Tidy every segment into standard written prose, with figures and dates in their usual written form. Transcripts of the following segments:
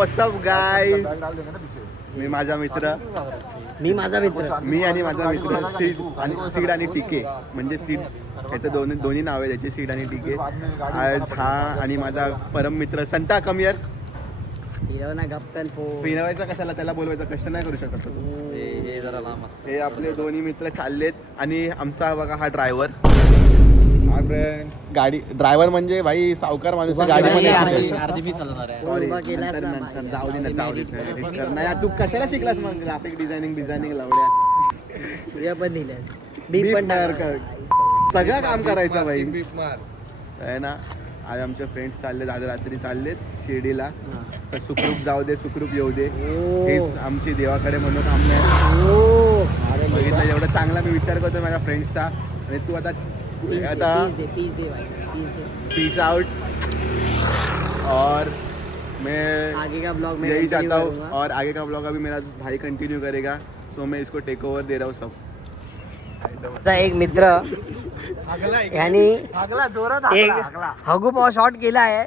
व्हॉट्स up गाय, मी माझा मित्र मी आणि माझा मित्र सीड आणि टीके, म्हणजे सीड याचं दोन्ही नाव आहे त्याचे, सीड आणि टीके. आज हा आणि माझा परम मित्र संता कमियर. फिरवायचा कशाला, त्याला बोलवायचा कष्ट नाही करू शकत तू. हे जरा लांब असतं. हे आपले दोन्ही मित्र चाललेत आणि आमचा बघा हा ड्रायव्हर. गाडी ड्रायव्हर म्हणजे भाई सावकार माणूस गाडीमध्ये. अर्धी बी चालणार आहे. सॉरी नंतर जाऊ दे नाही. तू कशाला शिकलास मग ग्राफिक डिझायनिंग लावड्या सगळं काम करायचं भाई आहे ना. आज आमचे फ्रेंड्स चाललेत, आज रात्री चाललेत शिर्डीला. तर सुखरूप जाऊ दे, सुखरूप येऊ दे, हेच आमची देवाकडे मनोकामना आहे. बघितलं एवढं चांगला मी विचार करतोय माझ्या फ्रेंड्सचा. आणि तू आता पीस आउट. और मैं आगे का ब्लॉग यही चाहता हूँ और आगे का ब्लॉग अभी मेरा भाई कंटिन्यू करेगा. सो मैं इसको टेक ओवर दे रहा हूँ सब. एक मित्र यांनी एक हगू पाव शॉट केला आहे.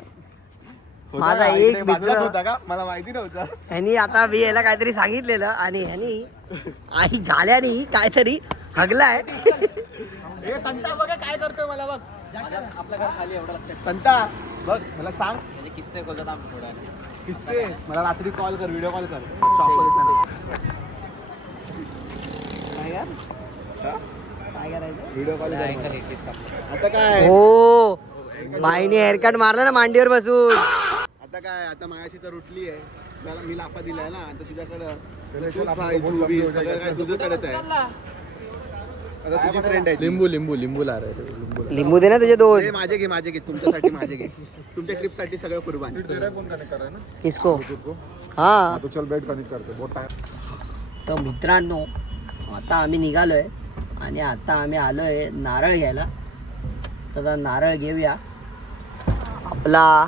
माझा एक मित्र होता का, मला माहिती नव्हतं. ह्यांनी आता मी याला काहीतरी सांगितलेलं आणि ह्यांनी आई गाल्यानी काहीतरी हगलाय. हे संता बघा काय करतोय, मला बघ. आपलं घर खाली एवढं लक्षात. संता बघ, मला सांग म्हणजे किस्से बोलतात आम्ही थोड्या किस्से. मला रात्री कॉल कर, व्हिडिओ कॉल कर. काय करायचं व्हिडिओ कॉल कर. आता काय हो, बाईने हेअरकट मारला ना मांडीवर बसून. आता काय, आता मायाशी तर उठली आहे. मला मी लाफा दिलाय ना, आता तुझ्याकडं सगळं काय तुझ्याकडेच आहे. आता तुझी फ्रेंड आहे लिंबू ला लिंबू दे ना तुझे दोन. माझे घे तुमच्यासाठी, माझे घे. तुमच्या ट्रिप साठी सगळं कुर्बान. किसको हा तो चल बेट कनेक्ट करते बहुत टाइम. तर मित्रांनो, आता आम्ही निघालोय आणि आता आम्ही आलोय नारळ घ्यायला. तर नारळ घेऊया. आपला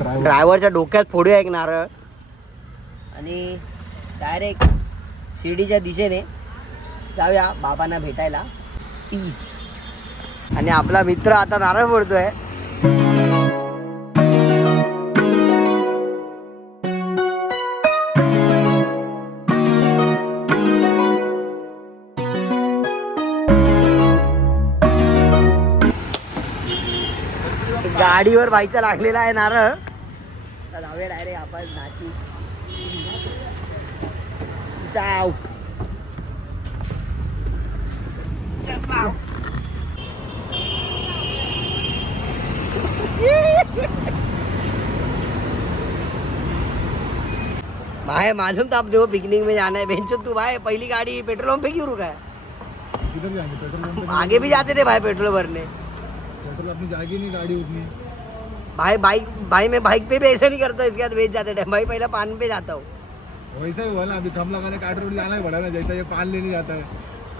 ड्रायव्हरच्या डोक्यात फोडूया एक नारळ आणि डायरेक्ट शिर्डीच्या दिशेने जाऊया बाबांना भेटायला. पीस. आणि आपला मित्र आता नारळ फोडतोय. गाडीवर बाईचा लागलेला आहे नारळ. तर जाऊया डायरेक्ट आपण नाशिक. आउट. भाई मालूम था अब देखो पिकनिक में जाना है. बेंचो तू भाई पहली गाड़ी पेट्रोल पंप पे क्यों रुका है? किधर जाएंगे पेट्रोल पंप पे? आगे भी जाते थे भाई पेट्रोल भरने. पेट्रोल अपनी जाएगी नहीं गाड़ी उतनी. भाई मैं बाइक पे भी ऐसा नहीं करता. इसके बाद वेच जाते टाइम भाई पहले पान पे जाता हूँ. वैसा ही हुआ ना, अभी थम लगाने काट रोड जाना ही पड़ा ना. जैसा ये पान लेने जाता है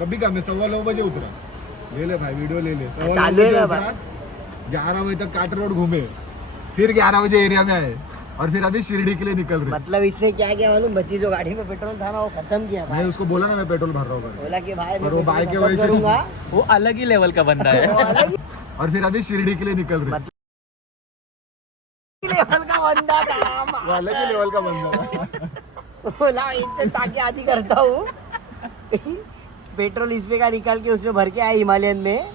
कभी का, मैं 9:15 बजे उतरा. ले भाई वीडियो ले. 9:15 बजे उतरा, 11 बजे तक काट रोड घूमे, फिर 11 बजे एरिया में आए और फिर अभी शिरडी के लिए निकल रहे. मतलब इसने क्या किया मालूम, बच्ची जो गाड़ी में पेट्रोल था ना वो खत्म किया. मैं उसको बोला ना मैं पेट्रोल भर रहा हूँ. बोला कि भाई और वो बाइक के वजह से वो अलग ही लेवल का बंदा है. और फिर अभी शिरडी के लिए निकल रहे. लेवल का बंदा था. वो अलग ही लेवल का बंदा. बोला इंजन टाके आदि करता हूँ. पेट्रोल इसमें का निकाल के उसमें भर के आया हिमालयन में.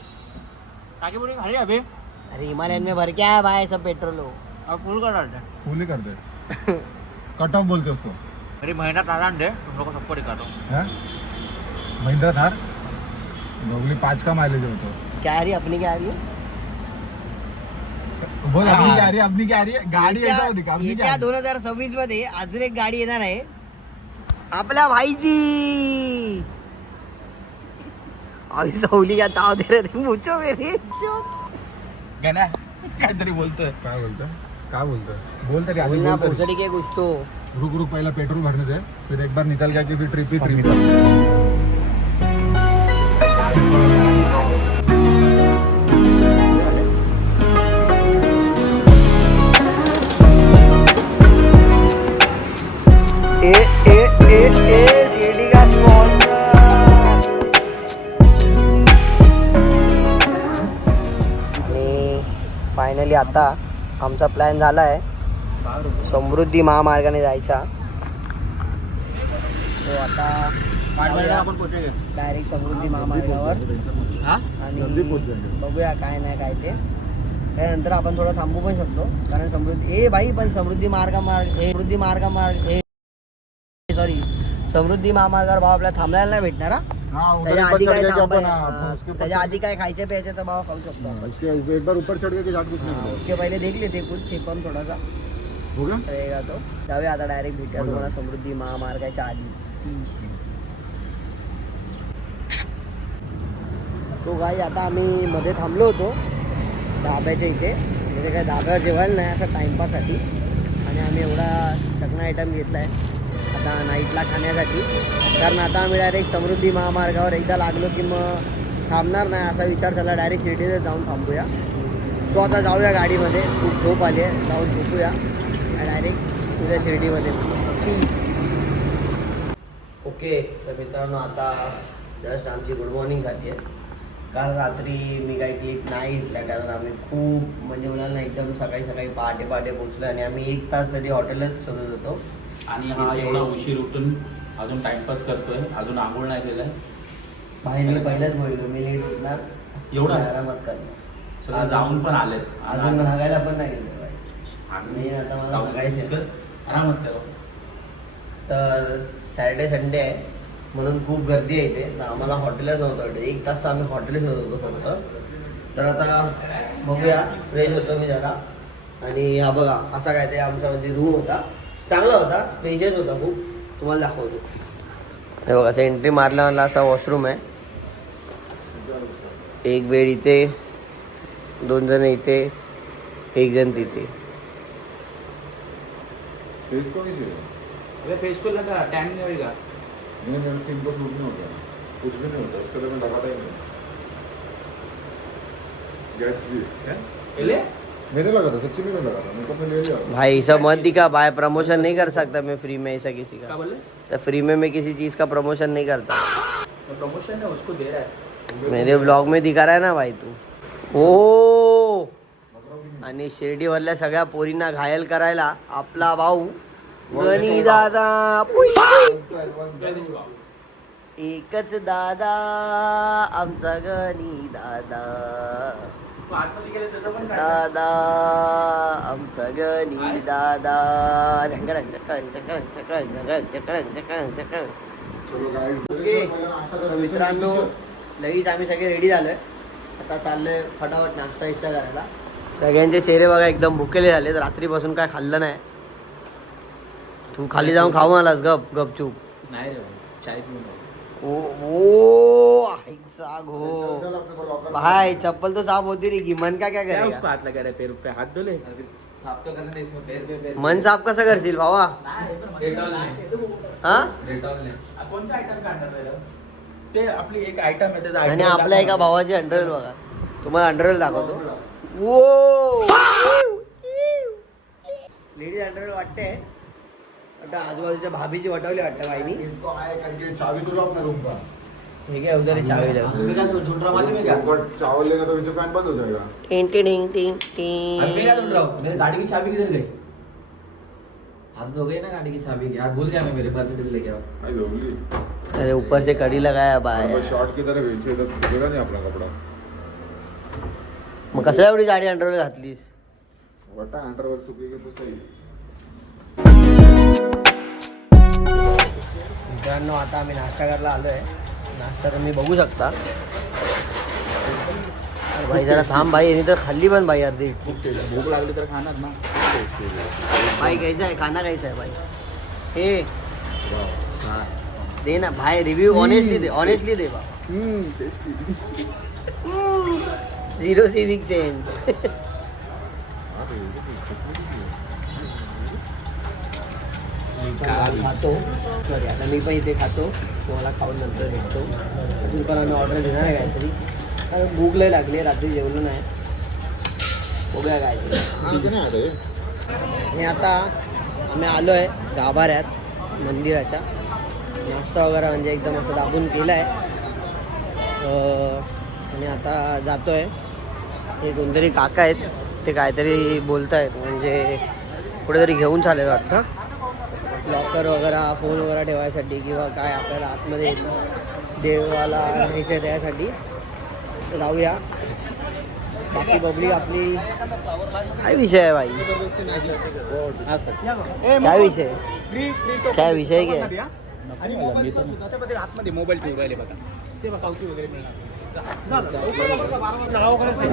टाकी पूरी खाली अभी. अरे हिमालयन में भर के आया भाई सब पेट्रोल. हो अब फुल कर डालते. फुल ही कर दे. कट ऑफ बोलते उसको. मेरी महीना तालान दे, तुम लोग को सबको दिखा दो. महिंद्रा थार 5 का माइलेज होतो. क्या आ रही है अपनी, क्या आ रही है बोल. अपनी क्या आ रही है, अपनी क्या आ रही है गाडी ऐसा होती का अपनी क्या? येत्या 2026 मध्ये अजून एक गाडी येणार आहे आपल्या भाईची. अभी सौली का ताव दे रहे थे मुझो में भी. गणा काहीतरी बोलतोय. काय बोलतोय बोल तरी आधी बोलना बोल तरी. भोसडी के कुछ तो. रुक पहिला पेट्रोल भरने दे, फिर एक बार निकल गया कि फिर ट्रिप ही ट्रिप. शिर्डी का स्पॉन्सर. आणि फायनली आता आमचा प्लॅन झाला आहे समृद्धी महामार्गाने जायचा. सो आता आपण पोहोचूया. डायरेक्ट समृद्धी महामार्गावर हा आणि बघूया काय नाही काय ते. त्यानंतर आपण थोडं थांबू पण शकतो कारण समृद्धी पण समृद्धी समृद्धी महामार्गावर भाव आपल्याला थांबलायला नाही भेटणार हा. त्याच्या आधी काय त्याच्या आधी काय खायचं प्यायचं तर भाव खाऊ शकतो आपण. एक बार ऊपर चढ़ गए कि जाट कुछ नहीं उसके पहिले देख लेते कुछ छिपम थोडासा हो गया रहेगा तो. जाऊया आता डायरेक्ट भेटूया तुम्हाला समृद्धी महामार्गाच्या आधी. पीस. सो गाई आता आम्ही मध्ये थांबलो होतो धाब्याच्या इथे. म्हणजे काय धाब्यावर जेवायला नाही असं टाईमपाससाठी. आणि आम्ही एवढा चकना आयटम घेतला आहे आता नाईटला खाण्यासाठी. कारण आता आम्ही डायरेक्ट समृद्धी महामार्गावर एकदा लागलो की मग थांबणार नाही असा विचार झाला. डायरेक्ट शिर्डीतच जाऊन थांबूया. सो आता जाऊया गाडीमध्ये. खूप झोप आली आहे. जाऊन झोपूया आणि डायरेक्ट तुझ्या शिर्डीमध्ये पीस. ओके तर मित्रांनो आता जस्ट आमची गुड मॉर्निंग झाली आहे. काल रात्री मी काही क्लिप नाही घेतल्या कारण आम्ही खूप म्हणजे मुलांना एकदम सकाळी पहाटे पोचलो आणि आम्ही 1 तास तरी हॉटेलच शोधत होतो. आणि हा एवढा उशीर उठून अजून टाइमपास करतोय. अजून आंघोळ नाही केलाय. बाहेर मी पहिलेच बोललो मी लेट उठणार एवढा आरामात करणार. सगळं जाऊन पण आलेत. अजून रागायला पण नाही गेलो मी. आता मला सांगायचं आरामात करा. तर सॅटर्डे संडे आहे म्हणून खूप गर्दी आहे इथे. तर आम्हाला हॉटेलच नव्हतं. 1 तास आम्ही हॉटेल शोधत होतो फक्त. तर आता बघूया. फ्रेश होतो मी जरा. आणि हा बघा असा काय ते आमचा म्हणजे रूम होता. चांगला होता. स्पेशियस होता खूप. तुम्हाला दाखवतो. हे बघा असं एंट्री मारल्यावर असा वॉशरूम आहे. एक बेड इथे 2 जण इथे 1 जण तिथे. फेस को नहीं चाहिए अरे फेस को लगा टैन नहीं होएगा. नहीं मेरे स्किन को सूट नहीं होता कुछ भी नहीं होता उसके तो मैं लगाता ही नहीं. गेट्स भी पहले मैंने लगा था सच्ची में नहीं लगा था मेरे को मैं ले लिया. भाई सब मत दिखा भाई. प्रमोशन नहीं कर सकता मैं फ्री में ऐसा किसी क्या का. बोले फ्री में मैं किसी चीज़ का प्रमोशन नहीं करता. प्रमोशन है उसको दे रहा है. मेरे ब्लॉग में दिखा रहा है ना भाई तू. ओ आणि शिर्डीवरल्या सगळ्या पोरींना घायल करायला आपला भाऊ गणी दादा. एकच दादा आमचा गणी दादा. दादा आमचा गणी दादा. मित्रांनो लगेच आम्ही सगळे रेडी झालोय. आता चाललोय फटाफट नाश्ता इष्टा करायला. सगळ्यांचे चेहरे बघा एकदम भुकेले झालेत. रात्रीपासून काय खाल्लं नाही. तू खाली जाऊन खाऊन आलास गपचूप. नाही रे चाय पिऊन. ओ आईचा घो भाई चप्पल तो साफ होती रही. मन का क्या करेगा. उसको हाथ लगा रहा है पैर पे हाथ धो ले. साफ तो करना इसमें पैर पे मन साफ कसं करशील भावा. डेटॉल हा कोणचा आयटम काढणार ते आपली एक आयटम आहे त्याचा. आणि आपल्या एका भावाची अंडरवेल बघा. तुम्हाला अंडरवेल दाखवतो. वो लेडीज अंडरवेल वाटते. आता आजूबाजूच्या भाभीची वटवली वाटतं बाईनी. इनको आए करके चाबी तो लो अपने रूम का. ठीक है उधर ही चावी लगा. मैं क्या ढूंढ रहा मालूम है क्या बट चावल लेगा तो इनका फैन बंद हो जाएगा. टिंग टिंग टिंग मैं क्या ढूंढ टिंग. रहा हूँ. मेरी गाड़ी की चाबी किधर गई. हाथ धो गई ना गाड़ी की चाबी की. आज भूल गया मैं मेरे पर्सेंटेज लेके आओ. आई दोगली अरे ऊपर से कड़ी लगाया बाय. शॉर्ट की तरह भेजते इधर से दिखेगा नहीं अपना कपड़ा. मग कसं एवढी जाडी अंडरवेल घातलीस. वटा अंडरवर सुकेगा तो सही. मित्रांनो आता आम्ही नाश्ता करायला आलो आहे. नाश्ता तुम्ही बघू शकता. अरे भाई जरा थांब भाई. यांनी तर खाल्ली पण भाई अर्धी. भूक लागली तर खाणार ना. भाई कैसा है खाना. कैसा है भाई. हे दे ना भाई. रिव्ह्यू ऑनेस्टली दे बा. Zero civic sense. खातो सॉरी आता मी पण इथे खातो. तुम्हाला खाऊन नंतर भेटतो. अजून पण आम्ही ऑर्डर देणार आहे काहीतरी. कारण भूक लय लागली. रात्री जेवलो नाही. बघूया काय ते. आणि आता आम्ही आलो आहे गाभाऱ्यात मंदिराच्या. नाश्ता वगैरे म्हणजे एकदम असं दाबून केला आहे. आणि आता जातो आहे. हे कोणतरी काका आहेत. ते काहीतरी बोलत आहेत म्हणजे कुठेतरी घेऊन चालेल वाटतं. लॉकर वगैरे फोन वगैरे ठेवायसाठी किंवा काय आपल्याला आतमध्ये देवाला न्यायचं त्यासाठी जाऊया. बाकी पब्लिक आपली काय विषय आहे भाई? काय विषय काय विषय काय? आतमध्ये मोबाईल ठेवून राहिले बघा ते पावती वगैरे मिळणार.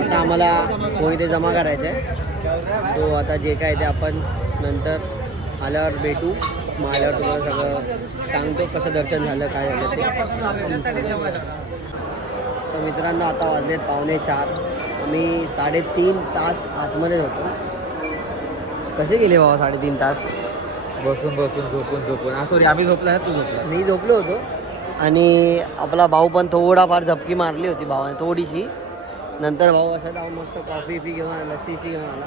आता आम्हाला फोन इथे जमा करायचं आहे. सो आता जे काय ते आपण नंतर आल्यावर भेटू. मग आल्यावर तुम्हाला सगळं सांगतो कसं दर्शन झालं काय झालं ते. तर मित्रांनो आता वाजलेत 3:45. आम्ही 3.5 तास आतमध्ये होतो. कसे गेले बाबा 3.5 तास? बसून बसून झोपून सॉरी आम्ही झोपला ना, तू झोपला. मी झोपलो होतो आणि आपला भाऊ पण थोडाफार झपकी मारली होती भावाने थोडीशी. नंतर भाऊ असं जाऊन मस्त कॉफी घेऊन आला, लस्सीशी घेऊन आला.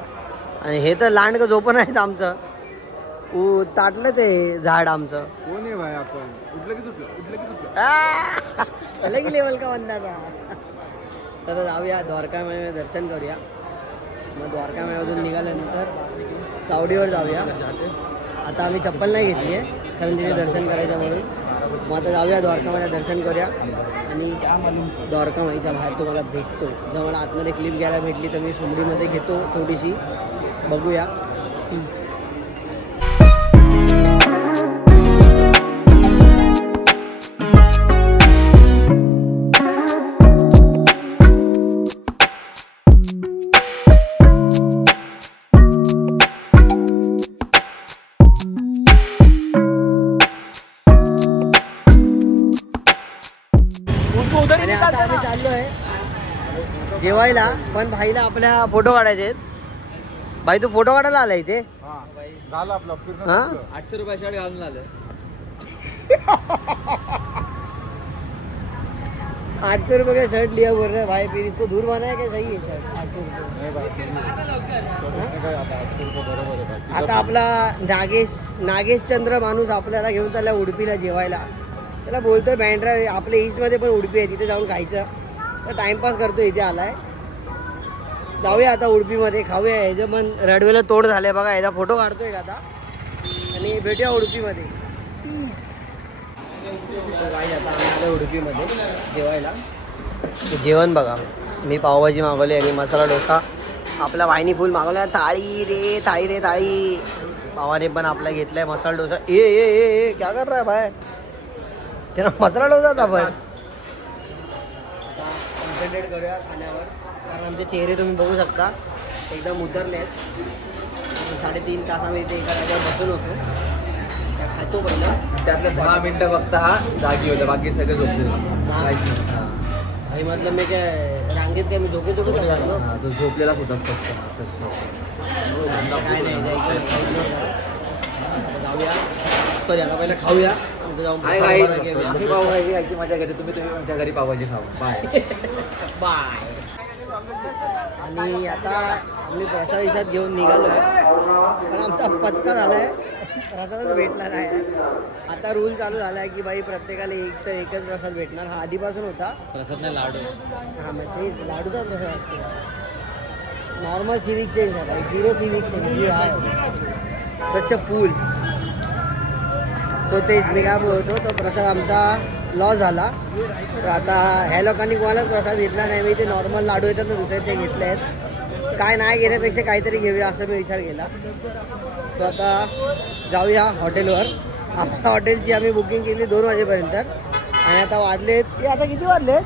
आणि हे तर लांड का झोपण आहेच आमचं. ताटलंच आहे झाड आमचं. कोण आहे भाई आपण? उठलं की सुटलं अलग लेवल का बंदा था. तर जाऊया द्वारकामध्ये दर्शन करूया. मग द्वारकामधून निघाल्यानंतर चावडीवर जाऊया. आता आम्ही चप्पल नाही घेतली आहे कारण तिथे दर्शन करायचं म्हणून. मग आता जाऊया द्वारकामध्ये दर्शन करूया आणि द्वारकामाईच्या बाहेर तुम्हाला भेटतो. जर मला आतमध्ये क्लिप घ्यायला भेटली तर मी सुमडीमध्ये घेतो थोडीशी. बघूया. पीस. आणि आता आम्ही चाललो आहे जेवायला. पण भाईला आपल्या फोटो काढायचे आहेत. भाई तू फोटो काढायला आला इथे? झालं आपलं हा 800 रुपये शर्ट घालून आलं. 800 रुपये का शर्ट लिया बोल रहे भाई. फिर इसको दूर बनाया क्या? सही है शर्ट 800 रुपये. आता आपला नागेश चंद्र माणूस आपल्याला घेऊन चालला उडुपीला जेवायला. त्याला बोलतोय बँड्रा आपल्या ईस्टमध्ये पण उडुपी आहे तिथे जाऊन खायचं. तर टाइमपास करतो इथे आलाय. जाऊया आता उडुपीमध्ये खाऊया. ह्याचं पण रडवेला तोड झालंय बघा. ह्याचा फोटो काढतोय का आता आणि भेटूया उडुपीमध्ये. पीस. काय आता आम्ही आलो उडुपीमध्ये जेवायला. जेवण बघा. मी पावभाजी मागवली आणि मसाला डोसा. आपला वाहिनी फुल मागवला. थाळी रे थाळी. भावाने पण आपला घेतलाय मसाला डोसा. ए क्या कर रहा है भाई? त्यांना मसाला डोसा आपण कॉन्सन्ट्रेट करूया खाण्यावर. कारण आमचे चेहरे तुम्ही बघू शकता एकदम उतरले आहेत. 3.5 तास आम्ही इथे एका जागेवर बसून होतो. त्या खातो पहिलं. त्यातलं 10 मिनिटं फक्त हा जागी होता, बाकी सगळे झोपले. भाई मतलब मी काय रांगेत काय मी झोपे लागलो. तो झोपलेलाच होताच फक्त. काय नाही जाऊया. सॉरी आता पहिलं खाऊया. आम्ही पावभाजी खायची मजा घेते. तुम्ही आमच्या घरी पावभाजी खाऊ. बाय. आणि आता आम्ही प्रसाद घेऊन निघालो आहे. पण आमचा पचका झाला आहे. प्रसादच भेटला नाही. आता रूल चालू झाला आहे की बाई प्रत्येकाला एकच प्रसाद भेटणार. हा आधीपासून होता. प्रसाद नाही, लाडू. हां मग ते लाडूचा प्रसाद असतो. नॉर्मल सिविक सेन्स आहे बाई. 0 सिविक सेन्स. सच्च फूल. सो तेच मी काय बोलतो. तो प्रसाद आमचा लॉस झाला. तर आता ह्या लोकांनी कोणालाच प्रसाद घेतला नाही. मी ते नॉर्मल लाडू येतात ना दुसरे ते घेतले आहेत. काय नाही घेण्यापेक्षा काहीतरी घेऊया असं मी विचार केला. तर आता जाऊया हॉटेलवर. आपल्या हॉटेलची आम्ही बुकिंग केली 2 वाजेपर्यंत. आणि आता वाजलेत ते आता किती वाजलेत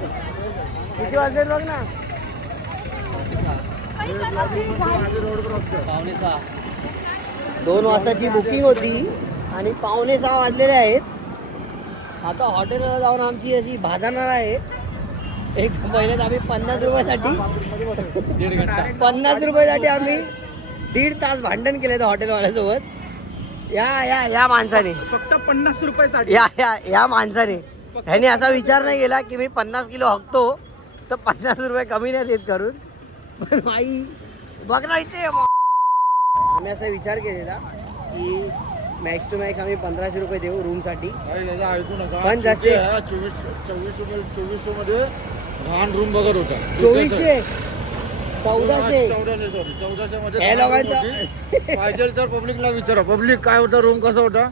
बघ ना. 5:45. 2 वाजताची बुकिंग होती आणि 5:45 वाजलेले आहेत. आता हॉटेलला जाऊन आमची अशी भाजाणार आहे. एक पहिलेच आम्ही 50 रुपयासाठी आम्ही 1.5 तास भांडण केलं हॉटेलवाल्यासोबत. या माणसाने फक्त 50 रुपयासाठी. या माणसाने ह्याने असा विचार नाही केला की मी 50 किलो हकतो तर 50 रुपये कमी नाही देत करून. पण आई बघ ना इथे आम्ही असा विचार केलेला की मॅक्स टू मॅक्स आम्ही 1500 रुपये देऊ रूमसाठी. पण जसे 2400 मध्ये लहान रूम बघत होता. 2400 1400 1400 मध्ये हे लोकांचं पाहिजे तर पब्लिकला विचारा. पब्लिक काय होता, रूम कसा होता?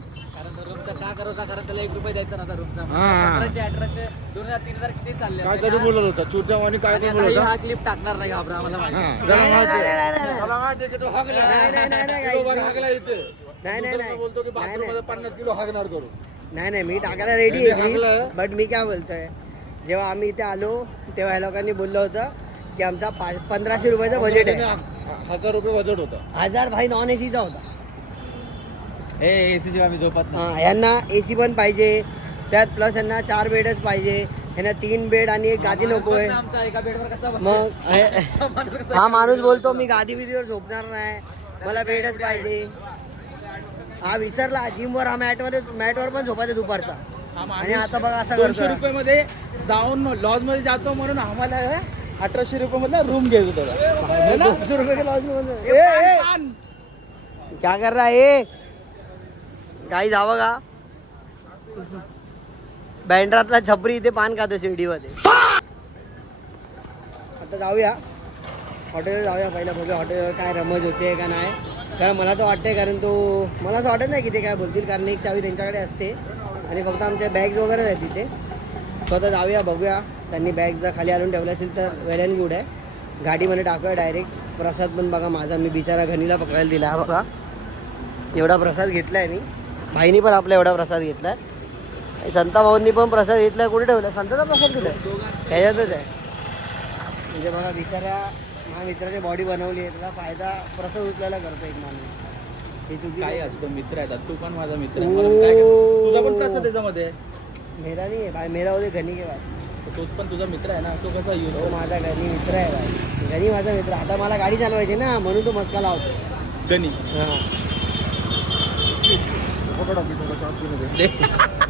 का करत होता? कारण त्याला 1 रुपये द्यायचा नव्हता रूमचा. हा. 1500, 1800, 2000, 3000 किती चालले काय असते तरी ना? बोलत होता चुट्यावानी, काय आणि पण आता बोलत ही होता. हा क्लिप टाकणार नाही घाबरा आम्हाला माहिती. हा. नाही, नाही, नाही, नाही, नाही. मला माहिती आहे की तो हागला. नाही, नाही, नाही, नाही, किलो भर नाही. हागला इथे. नाही, नाही, दुसऱ्यांना नाही. बोलतो की नाही, बाथरूम मध्ये 50 किलो हागणार करू. नाही नाही मी टाकायला रेडी मी आहे हाकलं. बट मी काय बोलतोय, जेव्हा आम्ही इथे आलो तेव्हा ह्या लोकांनी बोललं होतं की आमचा 1500 रुपयाचं बजेट आहे. 1000 रुपये बजेट होता. 1000 भाई नॉन एसीचा होता. एसी जेव्हा आम्ही झोपत नाही. हां, यांना एसी पण पाहिजे, त्यात प्लस यांना 4 बेडच पाहिजे, यांना 3 बेड आणि एक गादी नकोय. आमचा एका बेडवर कसा बसेल? मग माणूस कसा- हा माणूस बोलतो मी गादी बिदीवर झोपणार नाही, मला बेडच पाहिजे. हा विसरला जिमवर, हा मॅटवर पण झोपायचा दुपारचा. आणि आता बघा असं 200 करतो. रुपये जाऊन लॉज मध्ये जातो म्हणून आम्हाला 1800 रुपये मध्ये रूम घ्यायचं होता. 200 रुपये के लॉज में क्या कर रहा है काही जावं का बँड्रातला छपरी इथे पान खातो शिर्डीमध्ये. आता जाऊया हॉटेलवर, जाऊया पहिला बघूया हॉटेलवर काय रमज होते का नाही. कारण मला तर वाटतंय, कारण तो मला असं वाटत नाही की ते काय बोलतील, कारण एक चावी त्यांच्याकडे असते आणि फक्त आमच्या बॅग्स वगैरे आहेत तिथे. स्वतः जाऊया बघूया, त्यांनी बॅग जर खाली आणून ठेवले असेल तर वेल अँड गुड आहे. गाडीमध्ये टाकूया डायरेक्ट. प्रसाद पण बघा माझा, मी बिचारा घनीला पकडायला दिला. हा बघा एवढा प्रसाद घेतला आहे मी, भाईनी पण आपला एवढा प्रसाद घेतला आहे. संता भाऊंनी पण प्रसाद घेतला आहे. कुठे ठेवला संताचा प्रसाद? कुठे ह्याच्यातच आहे. म्हणजे बघा बिचारा माझ्या मित्राने बॉडी बनवली आहे, त्याला फायदा प्रसाद उचलायला करतो एक माणूस. हे चुकी काय असतो, मित्र आहे, तू पण माझा मित्र आहे, म्हणून काय करतो? तुझा पण प्रसाद त्याच्यामध्ये. मेरा नाही आहे भाई, मेरा होते घनी के भाई. तो पण तुझा मित्र आहे ना, तो कसा यूज तो माझा घनी मित्र आहे भाई, घनी माझा मित्र. आता मला गाडी चालवायची ना, म्हणून तो मस्का लावतो. गणी हां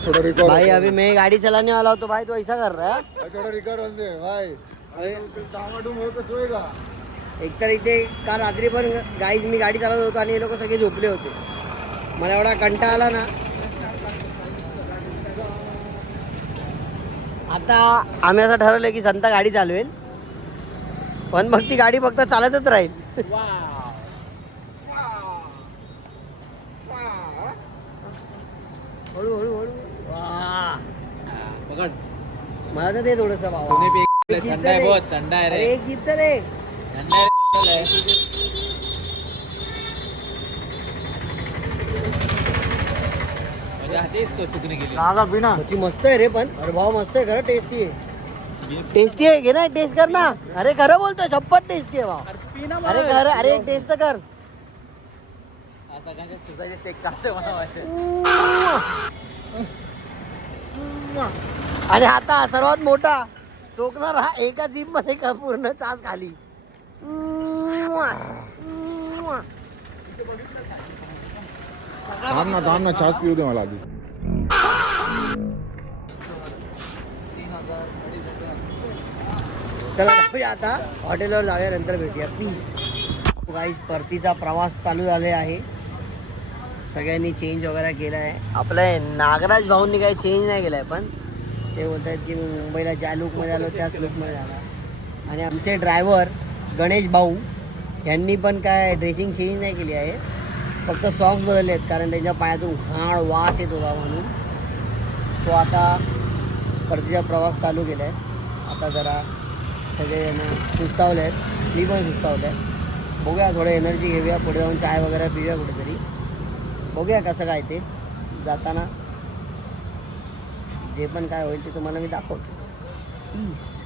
थोड़ा रिकॉर्ड भाई अभी मैं गाड़ी चलाने वाला हूँ तो भाई तो ऐसा कर रहा है. थोड़ा रिकॉर्ड होऊन दे भाई. डामाडूम होत सोयगा. एक तर इथे काल रात्री पण गाईज मी गाडी चालवत होतो आणि हे लोक सगळे झोपले होते. मला एवढा कंटाळा आला ना. आता आम्ही असं ठरवलं की संता गाडी चालवेल, पण मग ती गाडी फक्त चालतच राहील. हळू हळू हळू पकड. मला तर ते थोडंसं भाव. कोणी पे- एक सीप थंड तर आहे दे. बहुत, थंड आहे अरे रे. एक सीप तर दे. थंड आहे रे, थंड आहे. मजा आते इसको चुकने के लिए. नागा बिना मच्छी मस्त आहे रे, पण अरे भाव मस्त आहे, खरं टेस्टी आहे. टेस्टी आहे, घे ना टेस्ट कर ना. अरे खरं बोलतोय, शपथ टेस्टी आहे भाव. अरे खरं, अरे एक टेस्ट तर कर. हा सगळ्यांच्या चुसाचे टेक काढते मला माहिती. आणि आता सर्वात मोठा चोकणार हा एका जीप मध्ये का पूर्ण चास खाली. थांब ना छास पिऊ दे मला आधी. चला जाऊया आता हॉटेलवर, जाऊया नंतर भेटूया. पीस गाईस, परतीचा प्रवास चालू झाले आहे. सगळ्यांनी चेंज वगैरे केला आहे. आपल्या नागराज भाऊंनी काही चेंज नाही केला आहे, पण ते बोलत आहेत की मी मुंबईला ज्या लुकमध्ये आलो त्याच लुकमध्ये आला. आणि आमचे ड्रायव्हर गणेश भाऊ यांनी पण काय ड्रेसिंग चेंज नाही केली आहे, फक्त सॉक्स बदलले आहेत, कारण त्यांच्या पायातून घाण वास येत होता म्हणून. तो आता परतीचा प्रवास चालू केला आहे. आता जरा सगळेजण सुस्तावले आहेत, मी पण सुस्तावलं आहे. बघूया, थोडं एनर्जी घेऊया, पुढे जाऊन चाय वगैरे पिऊया कुठेतरी. बघूया कसं काय ते जाताना, जे पण काय होईल ते तुम्हाला मी दाखवतो. पीस.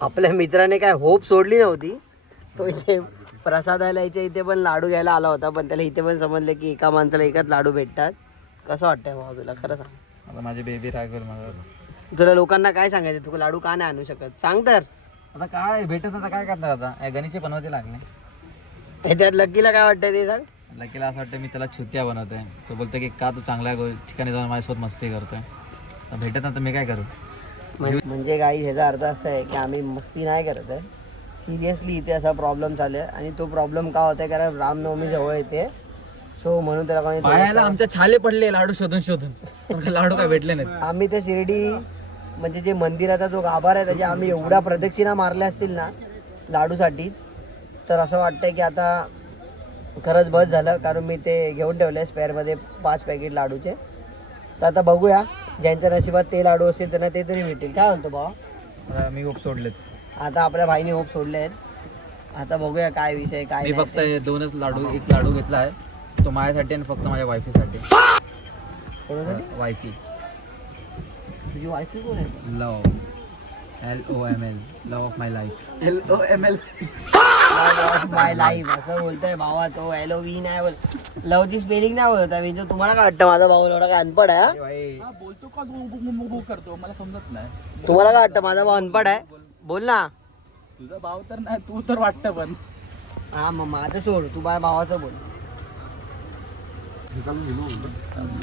आपल्या मित्राने काय होप सोडली नव्हती. तो इथे प्रसादाला यायच्या इथे पण लाडू घ्यायला आला होता, पण त्याला इथे पण समजलं की एका माणसाला एकाच लाडू भेटतात. कसं वाटतंय भाऊ तुला, खरं सांग. आता माझी बेबी रागवेल मला. तुला लोकांना काय सांगायचं, तू लाडू का नाही आणू शकत, सांग तर. आता काय भेटत आता काय करणार, आता गणेश बनवते लागले. ह्याच्यात लकीला काय वाटतंय ते सांग. लकीला असं वाटतं मी त्याला छुत्या बनवतोय. तो बोलतो की का तू चांगल्या ठिकाणी जाऊन माझ्यासोबत मस्ती करतोय. आता भेटत ना तर मी काय करू. म्हणजे काही ह्याचा अर्थ असा आहे की आम्ही मस्ती नाही करत आहे, सिरियसली इथे असा प्रॉब्लेम चालू आहे. आणि तो प्रॉब्लेम का होता आहे, कारण रामनवमी जवळ येते सो म्हणून त्याला कोणी पायाला आमच्या छाले पडले लाडू शोधून शोधून पण लाडू काय भेटले नाहीत. आम्ही ते शिर्डी म्हणजे जे मंदिराचा जो गाभारा आहे त्याचे आम्ही एवढ्या प्रदक्षिणा मारल्या असतील ना लाडूसाठीच, तर असं वाटतंय की आता खरंच बस झालं. कारण मी ते घेऊन ठेवले स्पेअरमध्ये 5 पॅकेट लाडूचे. तर आता बघूया ज्यांच्या नशिबात ते लाडू असतील त्यांना ते तरी भेटेल. काय म्हणतो भावा? आता मी खूप सोडलेत. आता आपल्या भाईने होप सोडले आहेत. आता बघूया काय विषय काय मी नाही फक्त ते. हे 2च लाडू, एक लाडू घेतला आहे तो माझ्यासाठी आणि फक्त माझ्या वायफीसाठी. कोणासाठी? वायफी तुझी वायफी कोण आहे? लव LOML love of my life. LOML my life असं बोलतोय भावा. तो LOV नाही बोल, लवची स्पेलिंग नाही बोलत मी. तुम्हाला काय वाटतं माझा भाऊ एवढा काय अनपड आहे? हा बोलतो का गु करतो मला समजत नाही. तुम्हाला काय वाटतं माझा भाऊ अनपड आहे? बोल ना. तुझा भाव तर नाही, तू तर वाटतं पण. हा मग माझं सोड, तू माझ्या भावाचं बोल.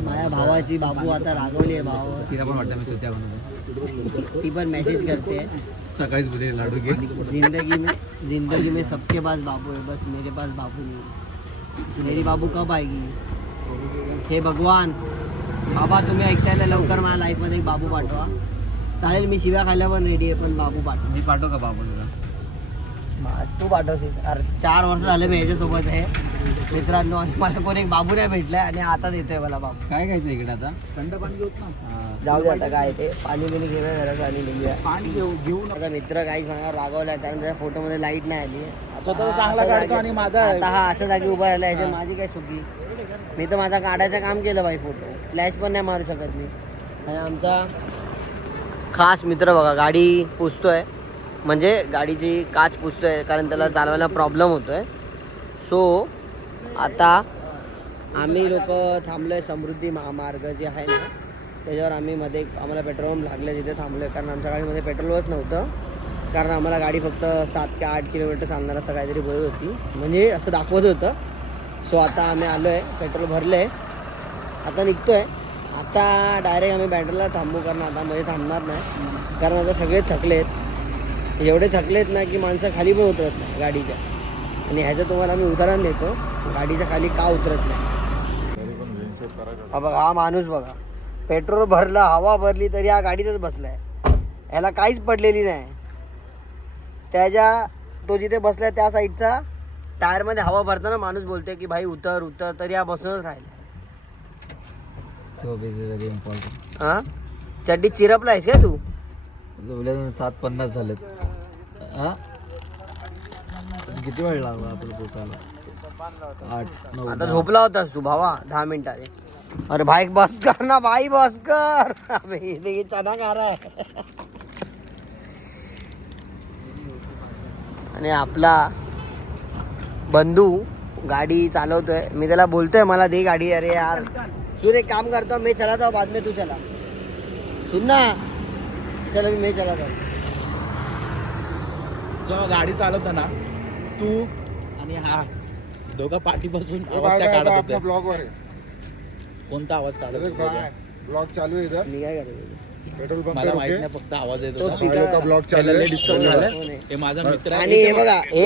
माझ्या भावाची बाबू आता रागवली आहे भाव. तिला पण वाटतं मी चुत्या बनवतो. ती पण मेसेज करते सकाळीच बोलले लाडू घे. जिंदगी में सबके पास बाबू है, बस मेरे पास बाबू नहीं. मेरी बाबू कब आएगी? हे भगवान बाबा तुम्ही ऐकताय ना, लवकर माझ्या लाईफमध्ये एक बाबू पाठवा. चालेल मी शिव्या खायला पण रेडी आहे, पण बाबू पाठवा. मी पाठवू का बाबू तुला? तू पाठवशील. अरे 4 वर्ष झाले मी याच्यासोबत आहे मित्रांनो, आणि मला कोण एक बाबू नाही भेटलाय आणि आता देतोय मला बाबू. काय खायचं इकडे आता? थंड पाणी घेऊत ना. जाऊ दे आता काय ते पाणी बिणी घेऊया घराचं आणि निघूया. पाणी घेऊ माझा मित्र काही सांगावर रागवलाय कारण त्याच्या फोटोमध्ये लाईट नाही आली. स्वतः चांगला काढतो आणि माझा आता हा अशा जागी उभा राहिला याची माझी काय चुकी? मी तर माझा काढायचं काम केलं बाई. फोटो फ्लॅश पण नाही मारू शकत मी. आणि आमचा खास मित्र बघा गाडी पुसतोय, म्हणजे गाडीची काच पुसतोय कारण त्याला चालवायला प्रॉब्लेम होतोय. सो आता आम्ही लोक थांबलोय समृद्धी महामार्ग जे आहे ना त्याच्यावर. आम्ही मध्ये आम्हाला पेट्रोल पंप लागले तिथे थांबलोय कारण आमच्या गाडीमध्ये पेट्रोलच नव्हतं. कारण आम्हाला गाडी फक्त 7 ते 8 किलोमीटर चालणार असं काहीतरी बोलत होती, म्हणजे असं दाखवत होतं. सो आता आम्ही आलो आहे, पेट्रोल भरलं आहे, आता निघतो आहे. आता डायरेक्ट आम्ही बँड्राला थांबू कारण आता मध्ये थांबणार नाही. कारण आता सगळे थकलेत, एवढे थकलेत ना की माणसं खाली पण उतरत नाही गाडीच्या. आणि ह्याचं तुम्हाला मी उदाहरण देतो गाडीच्या खाली का उतरत नाही. हा बघा, हा माणूस बघा, पेट्रोल भरलं, हवा भरली तरी हा गाडीतच बसलाय. ह्याला काहीच पडलेली नाही. तो जिथे बसलाय त्या साईडचा टायरमध्ये हवा भरताना माणूस बोलते की भाई उतर उतर, तरी हा बसूनच राहिला. So is very important. हा चड्डी चिरपलायस काय तू? 7:50 झालेत. हा किती वेळ लागला आपल्याला पोचायला? 8-9. आता झोपला होतास तू भावा 10 मिनिटात. अरे भाई बस कर ना भाई, बस कर. अबे चना खा रहा है. आणि आपला बंधू गाडी चालवतोय. मी त्याला बोलतोय मला दे गाडी. अरे यार सुन एक काम करता मैं चलाता हूँ बाद में तू चला. सुन ना, चलो मैं चलाता हूँ. जेव्हा गाडी चालवताना तू आणि हा दोघं पाठीपासून आवाज काय काढत होते? ब्लॉग वर कोणता आवाज काढत होते? ब्लॉग चालू आहे इधर. मी काय करायचं? पेट्रोल पंप मला माहित नाही, फक्त आवाज येत तो होता. speaker का ब्लॉग चालू त्याला लय आहे. disturb झालं. हे माझा मित्र आहे. आणि हे बघा हे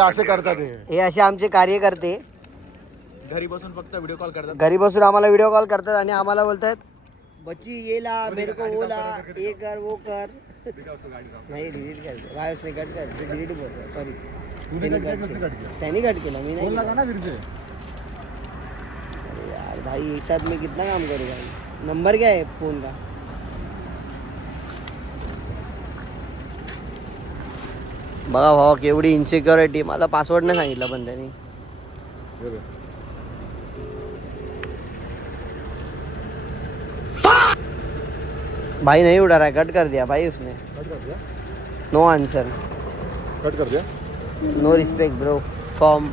असे करतात हे असे आमचे कार्यकर्ते घरी बसून फक्त व्हिडिओ कॉल करतात. घरी बसून आम्हाला व्हिडिओ कॉल करतात आणि आम्हाला बोलतात बच्ची ये ला, मेरे को वो ला, ये कर वो कर. नाही डिलीट करायचं काय उसने कट कर, डिलीट बोल सॉरी. त्यांनी कट केला, मी नाही केला. अरे यार भाई एक साथ मैं कितना काम करूँ भाई. नंबर क्या है फोन का? बघा भावा केवढी इन्सिक्युरिटी. मला पासवर्ड नाही सांगितलं पण त्यांनी. भाई नहीं उड़ा रहा है, कट कर दिया भाई उसने. नो आंसर, कट कर दिया. No respect bro form.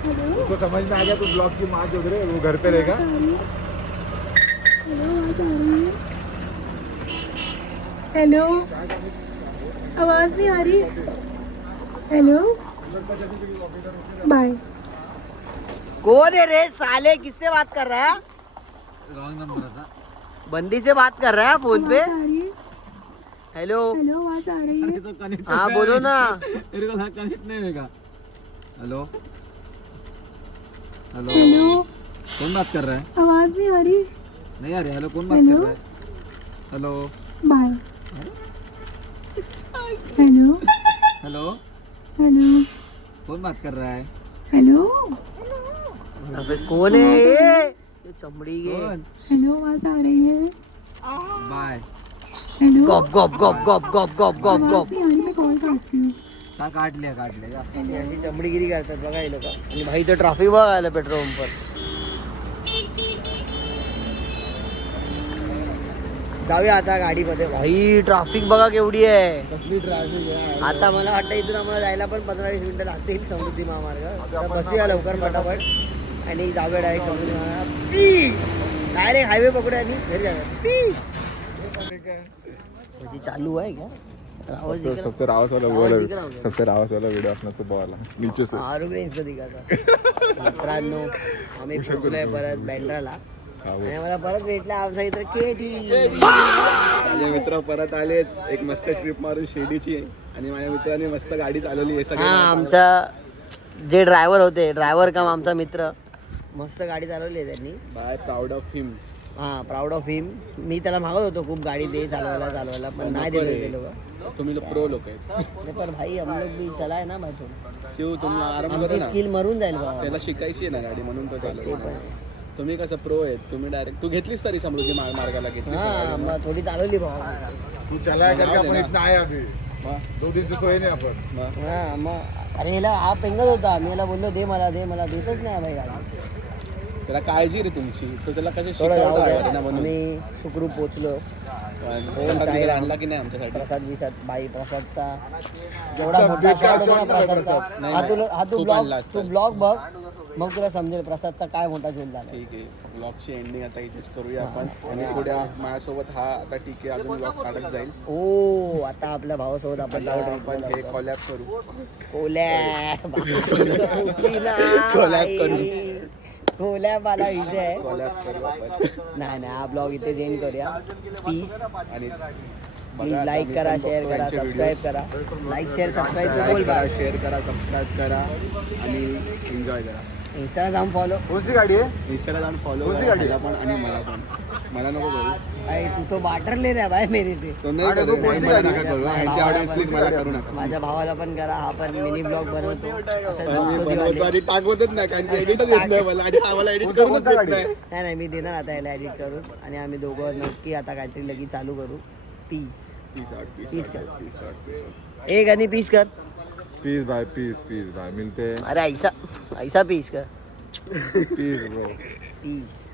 उसको समझ में आ गया तो ब्लॉग की माँ जो उधर है वो घर पे रहेगा. हेलो, आवाज नहीं आ रही. Hello, bye. कौन है रे साले, किससे बात कर रहा है? रॉंग नंबर था. बंदी से बात कर रहा है फोन पे. आ रही है. हेलो हेलो, आवाज आ रही है. तो कनेक्ट हाँ बोलो ना. मेरे को कनेक्ट नहीं होगा. हेलो हेलो हेलो कौन बात कर रहा है? आवाज नहीं आ रही. नहीं आ रही. हेलो कौन बात हेलो? कर रहा है? Hello bye. Hello hello hello कौन बात कर रहा है? हेलो अबे कौन है ये चमड़ी के. कौन? हेलो आवाज आ रही है. बाय. हेलो गप गप गप गप गप गप गप आवाज गप. नहीं आ रही. मैं कॉल काटती हूँ. काट लिया जा. अशी चमडीगिरी करतात बघा हे लोक. आणि भाई तर ट्रॅफिक बघा आलं पेट्रोल पंपवर. जाऊया आता गाडीमध्ये. भाई ट्रॅफिक बघा केवढी आहे. कसली ट्रॅफिक आहे. आता मला वाटतं इथून आम्हाला जायला पण 15-20 मिनिटं लागतील समृद्धी महामार्ग. तर बसूया लवकर फटाफट आणि जाऊया डायरेक्ट समृद्धी महामार्ग. प्लीज डायरेक्ट हायवे पकडूया आणि घरी जाऊया प्लीज. म्हणजे चालू आहे क्या? आवाज दिख रहा? सबसे रावत वाला आवाज दिख रहा होगा. सबसे रावत वाला वीडियो अपना सुबह वाला नीचे से. आरोग्य इसको दिखाता. मित्रांनो आम्ही पोहोचलोय परत बँड्राला आणि मला परत भेटला आमचा इथं केटी. माझे मित्र परत आलेत एक मस्त ट्रिप मारून शिर्डीची आणि माझ्या मित्राने मस्त गाडी चालवली आहे हा सगळ्यांना आमचा जे ड्रायव्हर होते ड्रायव्हर काम आमचा मित्र मस्त गाडी चालवली आहे त्यांनी. बाय प्राऊड ऑफ हिम. हा प्राऊड ऑफ हिम. मी त्याला मागत होतो खूप गाडी दे चालवायला पण नाही दिले ते लोक. तुम्ही लोक प्रो लोक आहेत. नाही पण भाई हम लोग भी चलाय ना भाई क्यों तुम्हाला आराम करा आमची ना. स्किल मरून जाईल बाबा. त्याला शिकायची आहे ना गाडी म्हणून तो ते चालवतो. पण तुम्ही कसं प्रो आहेत तुम्ही डायरेक्ट तू घेतलीस तरी समृद्धी मार्गाला घेतली. हा मग थोडी चालवली बाबा. तू चलाया करके अपन इतना आए अभी वा. 2 दिन से सोए नहीं अपन. हा मग अरे याला हा पेंगत होता. मी याला बोललो दे मला देतच नाही भाई गाडी. त्याला काळजी रे तुमची तो त्याला कशी थोडं जाऊ शिकवता द्या. आलं ना म्हणून. आम्ही सुखरूप पोचलो. प्रसाद वगैरे आणला की नाही आमच्यासाठी. प्रसाद बिसाद बाई प्रसादचा जेवढा मोठा शॉट होता ना प्रसादचा. नाही, हा नाही. तू खूप ब्लॉग आणला असता. तू ब्लॉग बघ मग तुला समजेल प्रसादचा काय मोठा झोल झाला. ठीक आहे ब्लॉगची एंडिंग आता इथेच करूया आपण आणि पुढे माझ्यासोबत हा आता ठीक आहे अजून ब्लॉग काढत जाईल. ओ आता आपल्या भावासोबत आपण आता आपण हे कॉलॅब करू. कोलॅब कोलॅब आला विषय आहे. कॉलॅब करू आपण नाही हा ब्लॉग इथे एंड करूया. पीस. आणि प्लीज लाईक करा शेअर करा सबस्क्राईब करा. लाईक शेअर सबस्क्राईब बोल करा शेअर करा सबस्क्राईब करा आणि एन्जॉय करा. इंस्टाला जाऊन फॉलो. कोणसी गाडी आहे? इंस्टाला जाऊन फॉलो कोणती करा गाडी? त्याला पण आणि मला नको करू. भाई तू तो बाटर ले रहा भाई मेरे से. तो नाही करू मला नका करू. ह्यांची ऑडियन्स प्लीज मला करू नका. माझ्या भावाला पण करा. हा पण मिनी ब्लॉग बनवतो. असं मी बघतो बनवतो दिवाळी. आणि टाकवतच नाही कारण की एडिटच येत नाही मला आणि आम्हाला एडिट करूनच येत नाही. नाही मी देणार आता याला एडिट करून आणि आम्ही दोघं नक्की आता काहीतरी लगेच चालू करू. Peace. Peace out Peace peace कर. Out peace out. एक आणि पीस कर. पीस भाई मिलते हैं. अरे ऐसा ऐसा पीस कर. Peace bro. पीस.